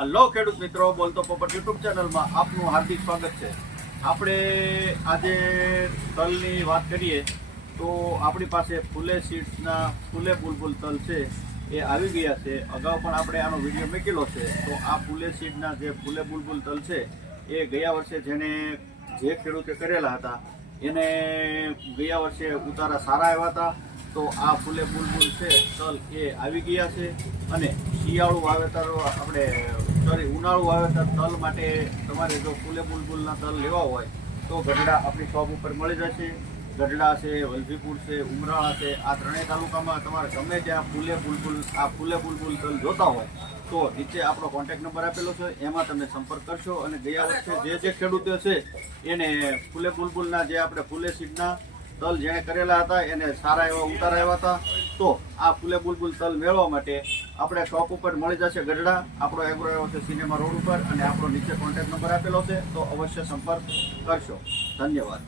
Hello ખેડૂત મિત્રો, બોલતો પોપટ યુટ્યુબ ચેનલમાં આપનું હાર્દિક સ્વાગત છે। આપણે આજે તલની વાત કરીએ તો આપણી પાસે ફૂલે સીડ્સના ફૂલે બુલબુલ તલ છે એ આવી ગયા છે। અગાઉ પણ આપણે આનો વિડીયો મૂકેલો છે। તો આ ફૂલે સીડના જે ફૂલે બુલબુલ તલ છે એ ગયા વર્ષે જે ખેડૂતે કરેલા હતા એને ગયા વર્ષે ઉતારા સારા આવ્યા હતા। તો આ ફૂલે બુલબુલ છે તલ એ આવી ગયા છે અને શિયાળુ વાવેતર ઉનાળુ વાવેતર તલ માટે તમારે જો ફૂલે બુલબુલના તલ લેવા હોય તો ગઢડા આપણી શોપ ઉપર મળી જશે। ગઢડા છે, વલભીપુર છે, ઉમરાળા છે, આ ત્રણેય તાલુકામાં તમારે ગમે ત્યાં ફૂલે બુલબુલ તલ જોતા હોય તો નીચે આપણો કોન્ટેક્ટ નંબર આપેલો છે, એમાં તમે સંપર્ક કરશો। અને ગયા વર્ષે જે ખેડૂતો છે એને ફૂલે બુલબુલના જે આપણે ફૂલે સીડના તલ જેણે કરેલા હતા એને સારા એવા ઉતારા આવ્યા હતા। તો આ ફૂલે બુલબુલ તલ મેળવવા માટે આપણે શોપ ઉપર મળી જશે ગઢડા। આપણો એગ્રો એવો છે સિનેમા રોડ ઉપર અને આપણો નીચે કોન્ટેક્ટ નંબર આપેલો છે, તો અવશ્ય સંપર્ક કરશો। ધન્યવાદ।